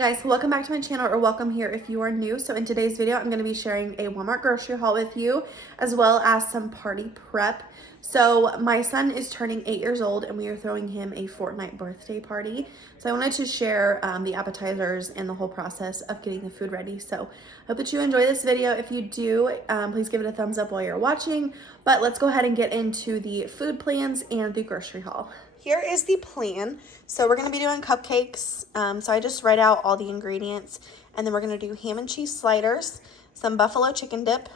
Guys, welcome back to my channel, or welcome here if you are new. So in today's video, I'm going to be sharing a Walmart grocery haul with you, as well as some party prep. So my son is turning 8 years old and we are throwing him a Fortnite birthday party. So I wanted to share the appetizers and the whole process of getting the food ready. So I hope that you enjoy this video. If you do, please give it a thumbs up while you're watching. But let's go ahead and get into the food plans and the grocery haul. Here is the plan. So we're going to be doing cupcakes. So I just write out all the ingredients, and then we're going to do ham and cheese sliders, some buffalo chicken dip,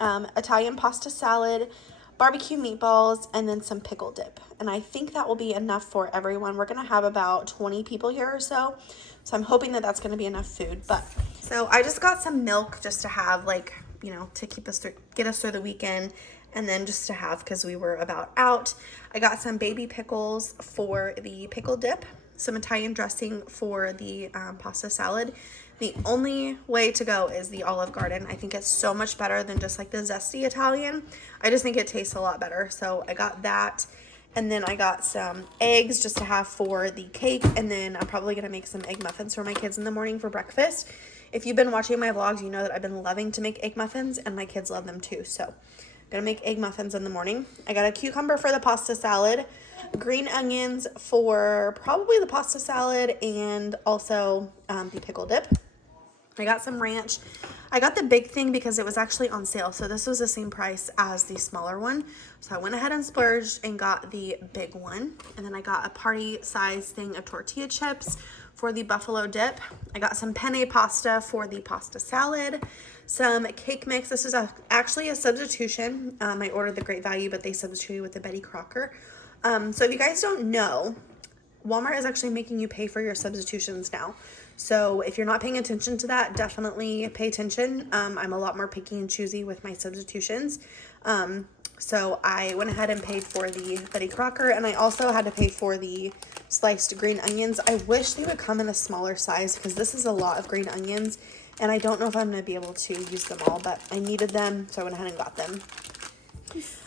Italian pasta salad, barbecue meatballs, and then some pickle dip. And I think that will be enough for everyone. We're going to have about 20 people here or so. So I'm hoping that that's going to be enough food. But so I just got some milk just to have, like, you know, to keep us through, get us through the weekend. And then just to have, because we were about out. I got some baby pickles for the pickle dip, some Italian dressing for the pasta salad. The only way to go is the Olive Garden. I think it's so much better than just like the zesty Italian. I just think it tastes a lot better. So I got that. And then I got some eggs just to have for the cake. And then I'm probably going to make some egg muffins for my kids in the morning for breakfast. If you've been watching my vlogs, you know that I've been loving to make egg muffins, and my kids love them too. So gonna make egg muffins in the morning. I got a cucumber for the pasta salad, green onions for probably the pasta salad, and also the pickle dip. I got some ranch. I got the big thing because it was actually on sale, so this was the same price as the smaller one. So I went ahead and splurged and got the big one. And then I got a party size thing of tortilla chips for the buffalo dip. I got some penne pasta for the pasta salad, some cake mix. This is actually a substitution. I ordered the Great Value, but they substituted with the Betty Crocker. So if you guys don't know, Walmart is actually making you pay for your substitutions now. So if you're not paying attention to that, definitely pay attention. I'm a lot more picky and choosy with my substitutions. So I went ahead and paid for the Betty Crocker, and I also had to pay for the sliced green onions. I wish they would come in a smaller size because this is a lot of green onions, and I don't know if I'm going to be able to use them all, but I needed them, so I went ahead and got them.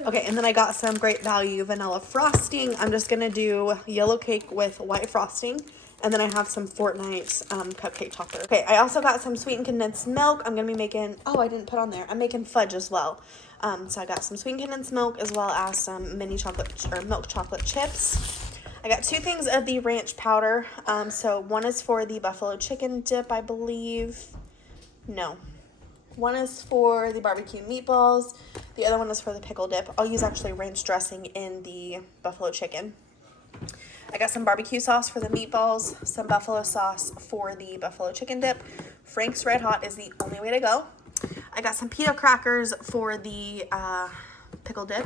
Okay, and then I got some Great Value vanilla frosting. I'm just going to do yellow cake with white frosting. And then I have some Fortnite cupcake topper. Okay, I also got some sweetened condensed milk. I'm going to be making, oh, I didn't put on there. I'm making fudge as well. So I got some sweetened condensed milk as well as some mini chocolate or milk chocolate chips. I got 2 things of the ranch powder. So one is for the buffalo chicken dip, I believe. No. One is for the barbecue meatballs. The other one is for the pickle dip. I'll use actually ranch dressing in the buffalo chicken. I got some barbecue sauce for the meatballs, some buffalo sauce for the buffalo chicken dip. Frank's Red Hot is the only way to go. I got some pita crackers for the pickle dip.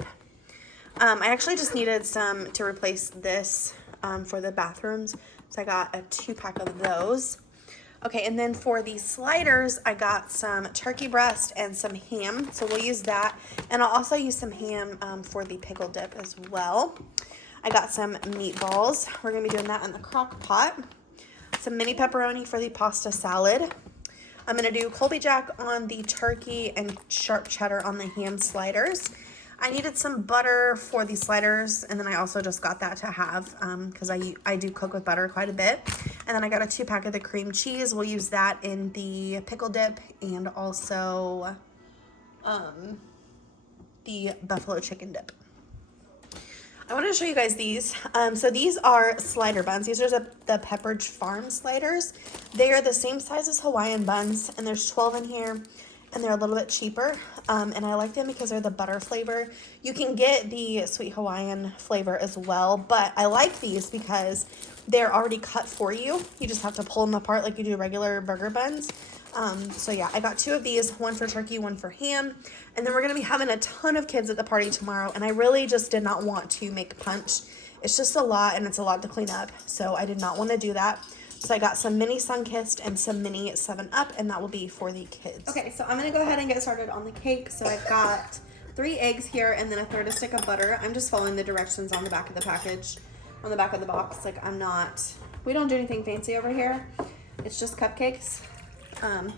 I actually just needed some to replace this for the bathrooms, so I got a 2-pack of those. Okay, and then for the sliders, I got some turkey breast and some ham, so we'll use that. And I'll also use some ham for the pickle dip as well. I got some meatballs. We're going to be doing that in the crock pot. Some mini pepperoni for the pasta salad. I'm going to do Colby Jack on the turkey and sharp cheddar on the ham sliders. I needed some butter for the sliders, and then I also just got that to have because I do cook with butter quite a bit. And then I got a 2-pack of the cream cheese. We'll use that in the pickle dip and also the buffalo chicken dip. I want to show you guys these. So these are slider buns. These are the Pepperidge Farm sliders. They are the same size as Hawaiian buns, and there's 12 in here, and they're a little bit cheaper. And I like them because they're the butter flavor. You can get the sweet Hawaiian flavor as well, but I like these because they're already cut for you. You just have to pull them apart like you do regular burger buns. So yeah, I got 2 of these, one for turkey, one for ham. And then we're going to be having a ton of kids at the party tomorrow. And I really just did not want to make punch. It's just a lot, and it's a lot to clean up. So I did not want to do that. So I got some mini Sunkissed and some mini 7-Up, and that will be for the kids. Okay, so I'm going to go ahead and get started on the cake. So I've got 3 eggs here and then a third a stick of butter. I'm just following the directions on the back of the package, on the back of the box. Like, we don't do anything fancy over here. It's just cupcakes. And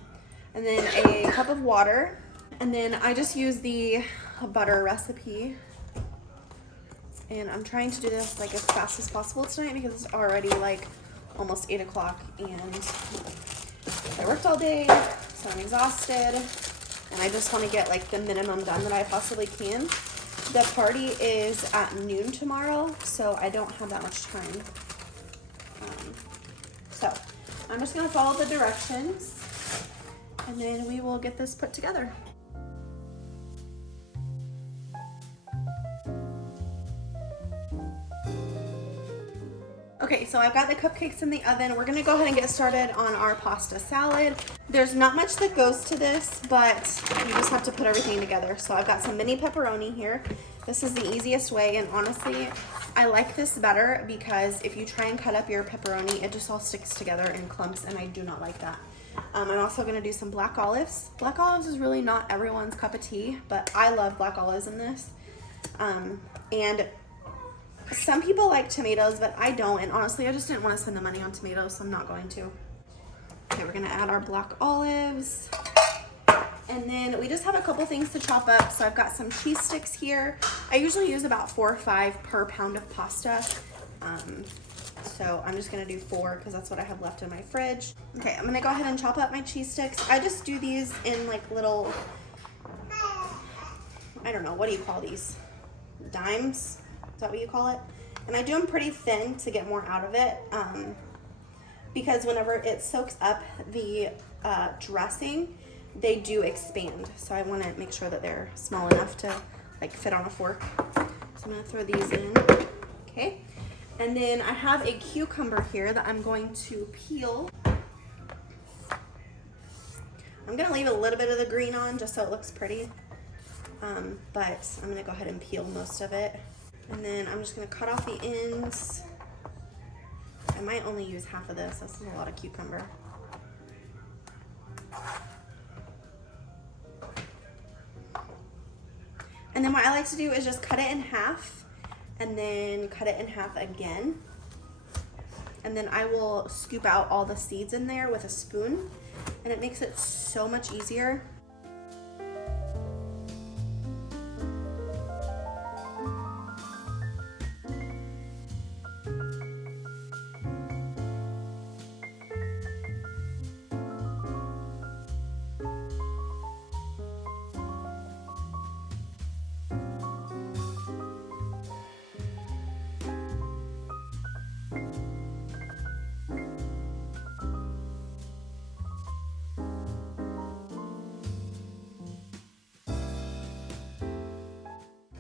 then a cup of water, and then I just use the butter recipe, and I'm trying to do this like as fast as possible tonight because it's already like almost 8 o'clock, and I worked all day, so I'm exhausted, and I just want to get like the minimum done that I possibly can. The party is at noon tomorrow, so I don't have that much time. So I'm just gonna follow the directions, and then we will get this put together. Okay, so I've got the cupcakes in the oven. We're gonna go ahead and get started on our pasta salad. There's not much that goes to this, but you just have to put everything together. So I've got some mini pepperoni here. This is the easiest way, and honestly, I like this better because if you try and cut up your pepperoni, it just all sticks together and clumps, and I do not like that. I'm also gonna do some black olives. Black olives is really not everyone's cup of tea, but I love black olives in this. And some people like tomatoes, but I don't, and honestly, I just didn't want to spend the money on tomatoes, so I'm not going to. Okay, we're gonna add our black olives. And then we just have a couple things to chop up. So I've got some cheese sticks here. I usually use about 4 or 5 per pound of pasta. So I'm just gonna do 4 because that's what I have left in my fridge. Okay, I'm gonna go ahead and chop up my cheese sticks. I just do these in like little, I don't know, what do you call these? Dimes? Is that what you call it? And I do them pretty thin to get more out of it, because whenever it soaks up the dressing, they do expand. So I want to make sure that they're small enough to like fit on a fork. So I'm going to throw these in. Okay. And then I have a cucumber here that I'm going to peel. I'm going to leave a little bit of the green on just so it looks pretty. But I'm going to go ahead and peel most of it. And then I'm just going to cut off the ends. I might only use half of this. This is a lot of cucumber. And then what I like to do is just cut it in half and then cut it in half again. And then I will scoop out all the seeds in there with a spoon, and it makes it so much easier.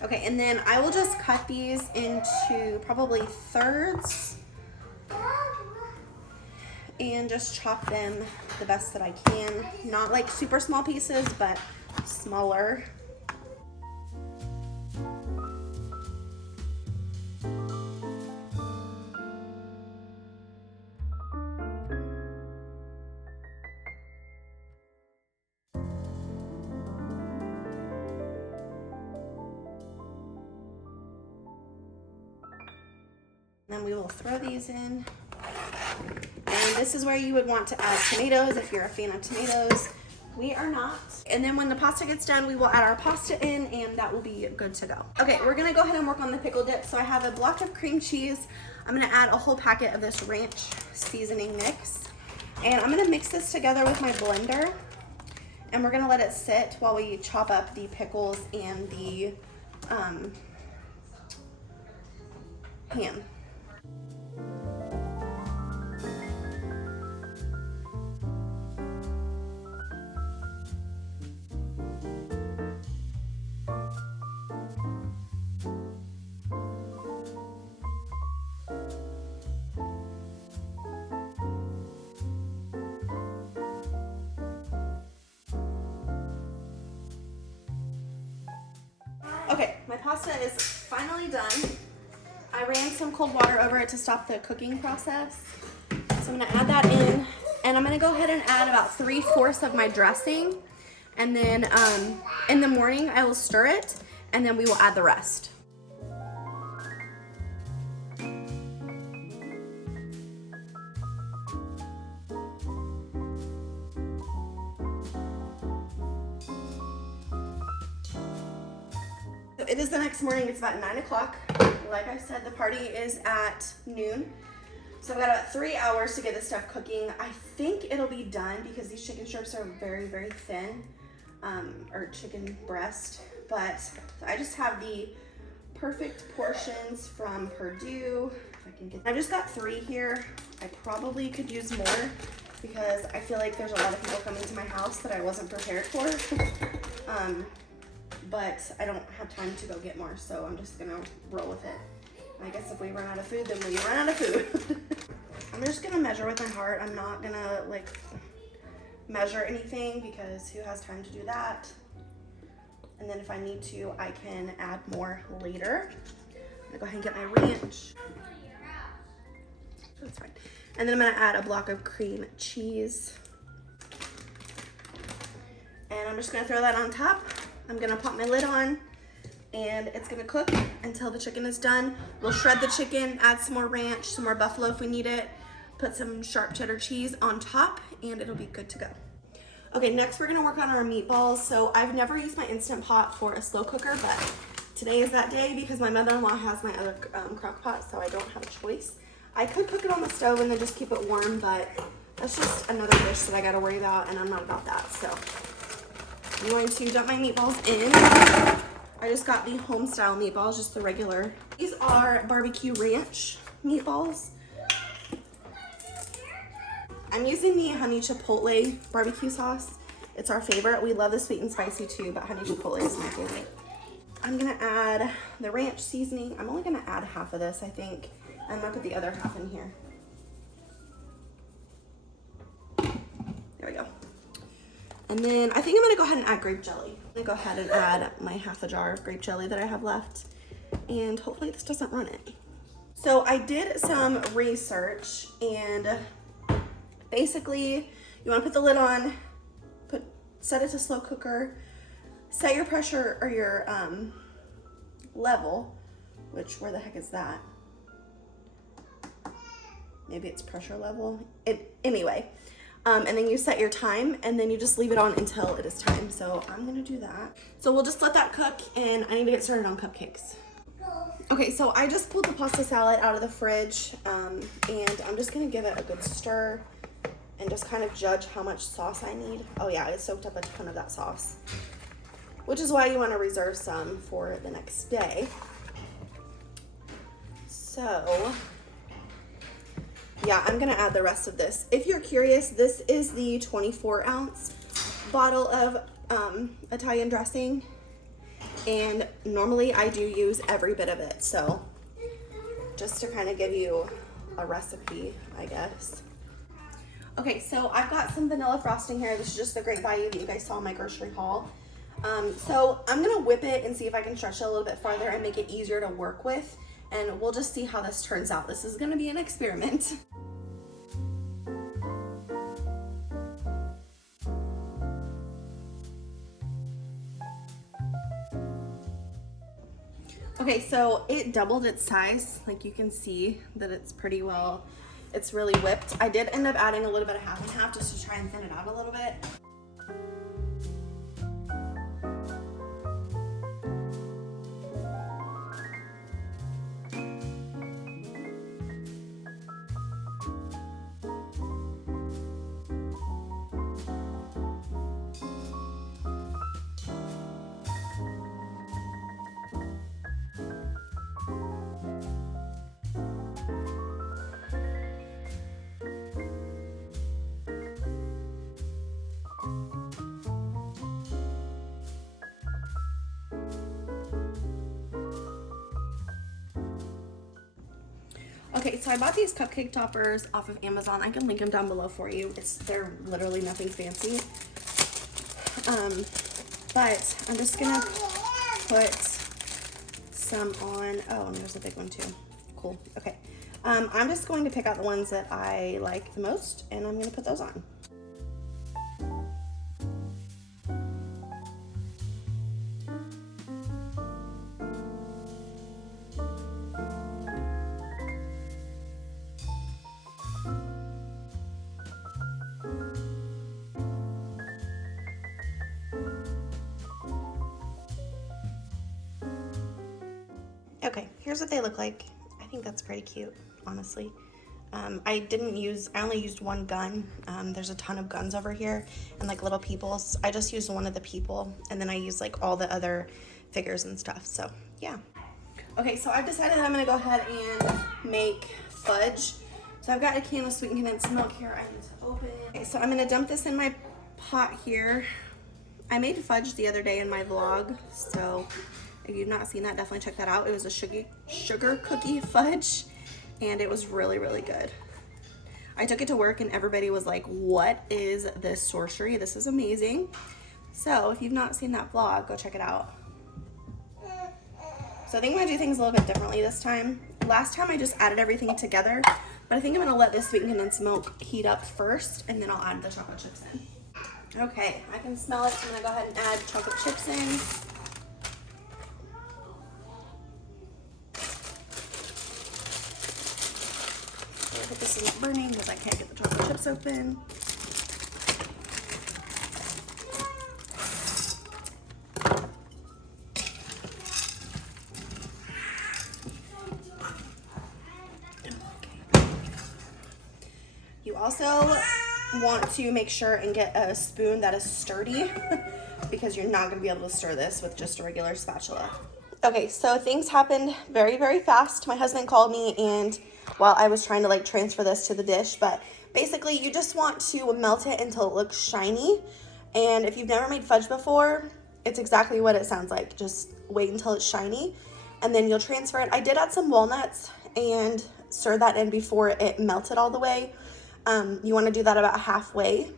Okay, and then I will just cut these into probably thirds and just chop them the best that I can. Not like super small pieces, but smaller. Then we will throw these in. And this is where you would want to add tomatoes if you're a fan of tomatoes. We are not. And then when the pasta gets done, we will add our pasta in, and that will be good to go. Okay, we're gonna go ahead and work on the pickle dip. So I have a block of cream cheese. I'm gonna add a whole packet of this ranch seasoning mix. And I'm gonna mix this together with my blender. And we're gonna let it sit while we chop up the pickles and the ham. Okay, my pasta is finally done. I ran some cold water over it to stop the cooking process. So I'm gonna add that in, and I'm gonna go ahead and add about 3/4 of my dressing. And then in the morning I will stir it, and then we will add the rest. It is the next morning. It's about 9 o'clock. Like I said, the party is at noon. So I've got about 3 hours to get this stuff cooking. I think it'll be done because these chicken strips are very, very thin, or chicken breast. But I just have the perfect portions from Purdue. If I can get, I've just got 3 here. I probably could use more because I feel like there's a lot of people coming to my house that I wasn't prepared for. But I don't have time to go get more, so I'm just gonna roll with it. I guess if we run out of food, then we run out of food. I'm just gonna measure with my heart. I'm not gonna like measure anything because who has time to do that? And then if I need to, I can add more later. I'm gonna go ahead and get my ranch. That's fine. And then I'm gonna add a block of cream cheese. And I'm just gonna throw that on top. I'm gonna pop my lid on and it's gonna cook until the chicken is done. We'll shred the chicken, add some more ranch, some more buffalo if we need it, put some sharp cheddar cheese on top, and it'll be good to go. Okay, next we're gonna work on our meatballs. So I've never used my Instant Pot for a slow cooker, but today is that day because my mother-in-law has my other crock pot, so I don't have a choice. I could cook it on the stove and then just keep it warm, but that's just another dish that I gotta worry about, and I'm not about that, so. I'm going to dump my meatballs in. I just got the home style meatballs, just the regular. These are barbecue ranch meatballs. I'm using the honey chipotle barbecue sauce. It's our favorite. We love the sweet and spicy too, but honey chipotle is my favorite. I'm gonna add the ranch seasoning. I'm only gonna add half of this, I think. I'm gonna put the other half in here. There we go. And then I think I'm gonna go ahead and add grape jelly. I'm gonna go ahead and add my half a jar of grape jelly that I have left. And hopefully this doesn't run it. So I did some research, and basically you wanna put the lid on, set it to slow cooker, set your pressure or your level, which where the heck is that? Maybe it's pressure level. Anyway. And then you set your time, and then you just leave it on until it is time. So I'm gonna do that. So we'll just let that cook, and I need to get started on cupcakes. Okay, so I just pulled the pasta salad out of the fridge, and I'm just gonna give it a good stir and just kind of judge how much sauce I need. Oh yeah, I soaked up a ton of that sauce, which is why you wanna reserve some for the next day. So, yeah, I'm gonna add the rest of this. If you're curious, this is the 24-ounce bottle of Italian dressing, and normally I do use every bit of it. So just to kind of give you a recipe, I guess. Okay, so I've got some vanilla frosting here. This is just the Great Value that you guys saw in my grocery haul. So I'm gonna whip it and see if I can stretch it a little bit farther and make it easier to work with. And we'll just see how this turns out. This is gonna be an experiment. Okay, so it doubled its size. Like you can see that it's pretty well, it's really whipped. I did end up adding a little bit of half and half just to try and thin it out a little bit. Okay, so I bought these cupcake toppers off of Amazon. I can link them down below for you. They're literally nothing fancy. But I'm just gonna put some on. Oh, and there's a big one too. Cool. Okay. I'm just going to pick out the ones that I like the most, and I'm gonna put those on. Okay, here's what they look like. I think that's pretty cute, honestly. I only used one gun. There's a ton of guns over here and like little peoples. I just used one of the people, and then I used like all the other figures and stuff. So yeah. Okay, so I've decided that I'm gonna go ahead and make fudge. So I've got a can of sweetened condensed milk here I need to open. Okay, so I'm gonna dump this in my pot here. I made fudge the other day in my vlog, so if you've not seen that, definitely check that out. It was a sugar cookie fudge, and it was really, really good. I took it to work and everybody was like, what is this sorcery? This is amazing. So if you've not seen that vlog, go check it out. So I think I'm gonna do things a little bit differently this time. Last time I just added everything together, but I think I'm gonna let this sweetened condensed milk heat up first, and then I'll add the chocolate chips in. Okay, I can smell it, so I'm gonna go ahead and add chocolate chips in. I hope this isn't burning because I can't get the chocolate chips open. You also want to make sure and get a spoon that is sturdy because you're not going to be able to stir this with just a regular spatula. Okay, so things happened very, very fast. My husband called me and while I was trying to like transfer this to the dish, but basically you just want to melt it until it looks shiny. And if you've never made fudge before, it's exactly what it sounds like. Just wait until it's shiny and then you'll transfer it. I did add some walnuts and stir that in before it melted all the way. You want to do that about halfway,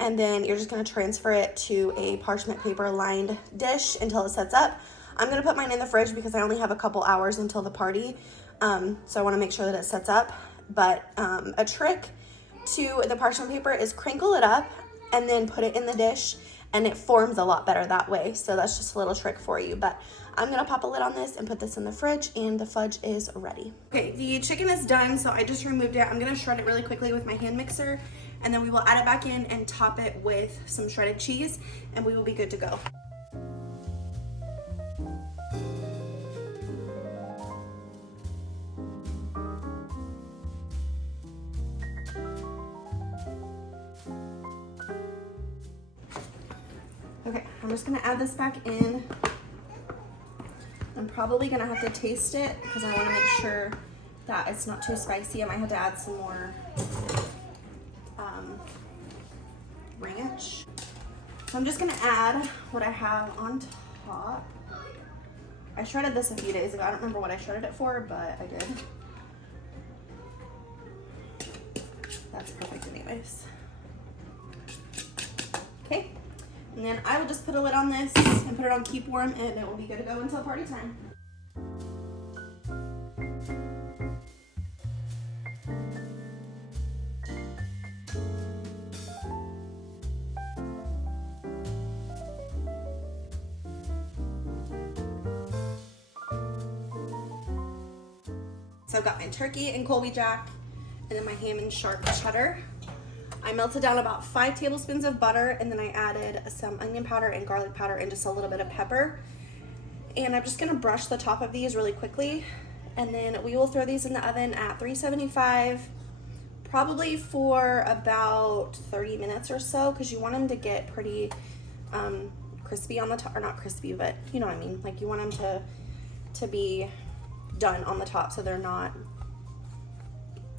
and then you're just going to transfer it to a parchment paper lined dish until it sets up. I'm going to put mine in the fridge because I only have a couple hours until the party, so I want to make sure that it sets up. But a trick to the parchment paper is crinkle it up and then put it in the dish, and it forms a lot better that way. So that's just a little trick for you. But I'm gonna pop a lid on this and put this in the fridge, and the fudge is ready. Okay, the chicken is done, so I just removed it. I'm gonna shred it really quickly with my hand mixer, and then we will add it back in and top it with some shredded cheese, and we will be good to go. Okay, I'm just gonna add this back in. I'm probably gonna have to taste it because I wanna make sure that it's not too spicy. I might have to add some more ranch. So I'm just gonna add what I have on top. I shredded this a few days ago. I don't remember what I shredded it for, but I did. That's perfect anyways. Okay. And then I will just put a lid on this and put it on keep warm, and it will be good to go until party time. So I've got my turkey and Colby Jack, and then my ham and sharp cheddar. I melted down about 5 tablespoons of butter, and then I added some onion powder and garlic powder and just a little bit of pepper. And I'm just gonna brush the top of these really quickly, and then we will throw these in the oven at 375, probably for about 30 minutes or so, because you want them to get pretty crispy on the top, or not crispy, but you know what I mean. Like you want them to be done on the top so they're not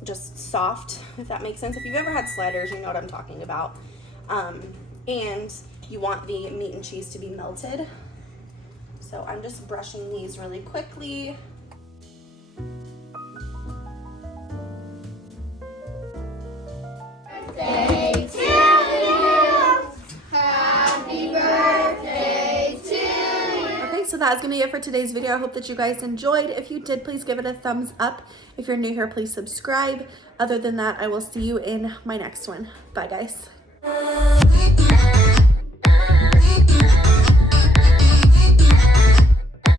just soft, if that makes sense. If you've ever had sliders, you know what I'm talking about. And you want the meat and cheese to be melted. So I'm just brushing these really quickly. Birthday to you. Happy birthday to you. Okay, so that's gonna be it for today's video. I hope that you guys enjoyed. If you did, please give it a thumbs up. If you're new here, please subscribe. Other than that, I will see you in my next one. Bye, guys.